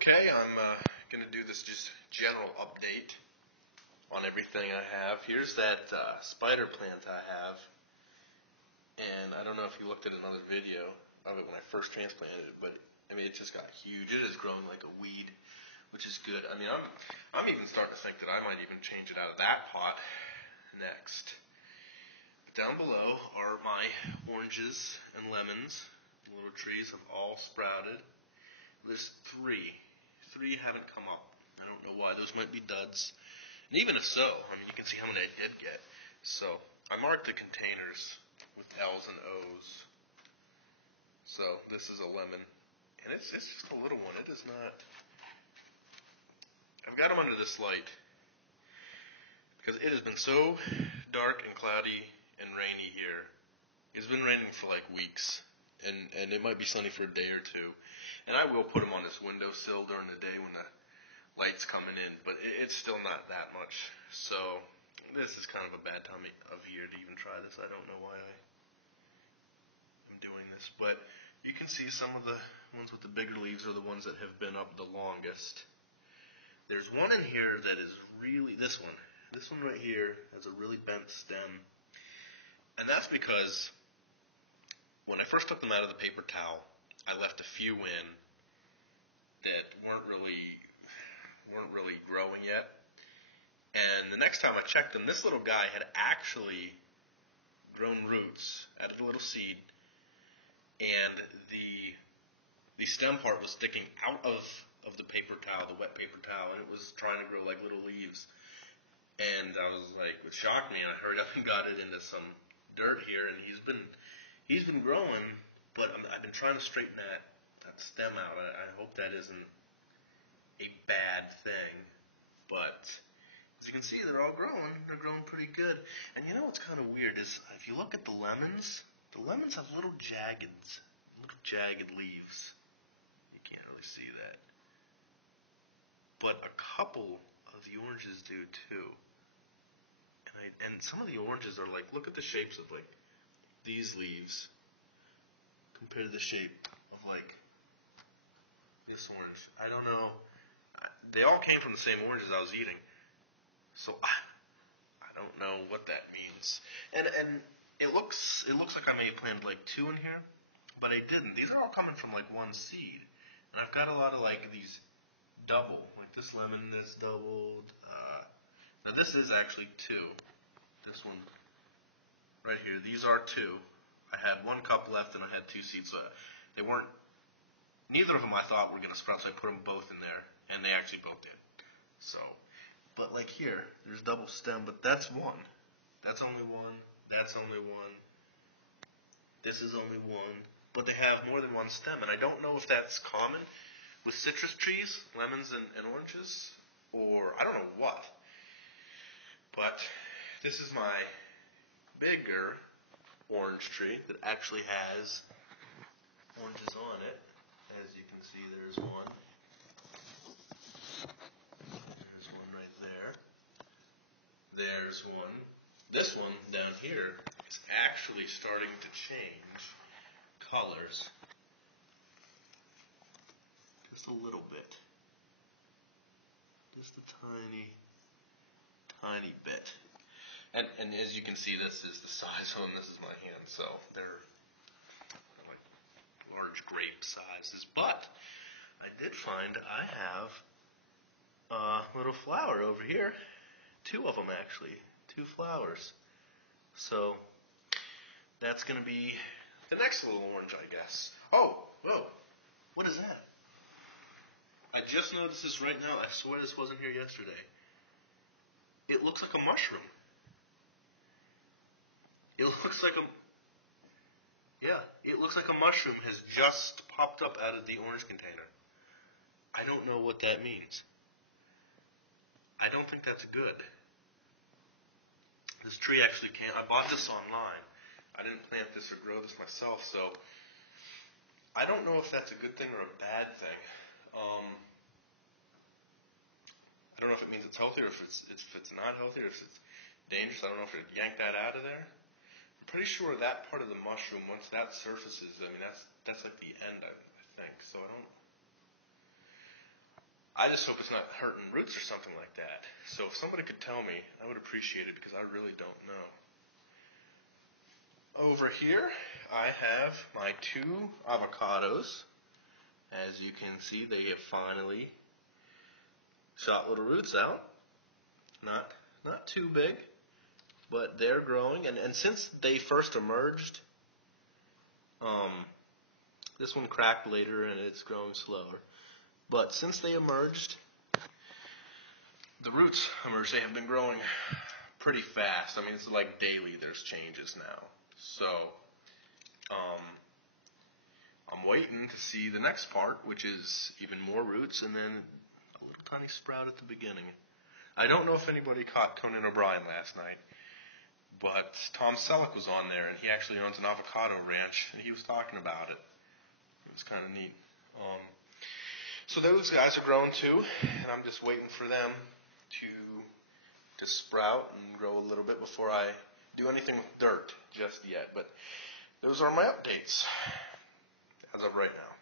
Okay, I'm going to do this just general update on everything I have. Here's that spider plant I have, and I don't know if you looked at another video of it when I first transplanted it, but I mean it just got huge. It has grown like a weed, which is good. I mean I'm even starting to think that I might even change it out of that pot next. But down below are my oranges and lemons. The little trees have all sprouted. There's three. Three haven't come up. I don't know why. Those might be duds. And even if so, I mean, you can see how many I did get. So I marked the containers with L's and O's. So this is a lemon. And it's just a little one. It is not... I've got them under this light because it has been so dark and cloudy and rainy here. It's been raining for like weeks. And it might be sunny for a day or two. And I will put them on this windowsill during the day when the light's coming in, but it's still not that much. So this is kind of a bad time of year to even try this. I don't know why I'm doing this, but you can see some of the ones with the bigger leaves are the ones that have been up the longest. There's one in here that is really, this one right here has a really bent stem, and that's because when I first took them out of the paper towel, I left a few in that weren't really growing yet. And the next time I checked them, this little guy had actually grown roots out of the little seed, and the stem part was sticking out of the paper towel, the wet paper towel, and it was trying to grow like little leaves. And I was like, it shocked me. I hurried up and got it into some dirt here, and he's been growing, but I've been trying to straighten that stem out. I hope that isn't a bad thing, but as you can see, they're all growing. They're growing pretty good. And you know what's kind of weird is if you look at the lemons have little jagged leaves. You can't really see that. But a couple of the oranges do too. And some of the oranges are like, look at the shapes of like these leaves compared to the shape of like this orange. I don't know. They all came from the same oranges I was eating. So I don't know what that means. And it looks like I may have planted like two in here, but I didn't. These are all coming from like one seed. And I've got a lot of like these double, like this lemon is doubled. Now this is actually two. This one right here. These are two. I had one cup left and I had two seeds. So they weren't, neither of them I thought were going to sprout, so I put them both in there, and they actually both did. So, but like here, there's double stem, but that's one. That's only one. That's only one. This is only one. But they have more than one stem, and I don't know if that's common with citrus trees, lemons and oranges, or I don't know what. But this is my bigger orange tree that actually has oranges on it. As you can see, there's one. There's one right there. There's one. This one down here is actually starting to change colors. Just a little bit. Just a tiny bit. And as you can see, this is the size one. This is my hand, so they're like large grape sizes. But I did find I have a little flower over here. Two of them, actually. Two flowers. So that's going to be the next little orange, I guess. Oh, what is that? I just noticed this right now. I swear this wasn't here yesterday. It looks like a mushroom. It looks like a mushroom has just popped up out of the orange container. I don't know what that means. I don't think that's good. This tree actually came, I bought this online. I didn't plant this or grow this myself, so I don't know if that's a good thing or a bad thing. I don't know if it means it's healthy or if it's not healthy or if it's dangerous. I don't know if it yanked that out of there. I'm pretty sure that part of the mushroom, once that surfaces, I mean, that's like the end, I think. So I just hope it's not hurting roots or something like that. So if somebody could tell me, I would appreciate it because I really don't know. Over here, I have my 2 avocados. As you can see, they have finally shot little roots out. Not too big, but they're growing. And since they first emerged, this one cracked later and it's growing slower. But since they emerged, the roots emerged. They have been growing pretty fast. I mean, it's like daily there's changes now. So, I'm waiting to see the next part, which is even more roots and then a little tiny sprout at the beginning. I don't know if anybody caught Conan O'Brien last night, but Tom Selleck was on there, and he actually owns an avocado ranch, and he was talking about it. It was kind of neat. So those guys are growing too, and I'm just waiting for them to sprout and grow a little bit before I do anything with dirt just yet. But those are my updates as of right now.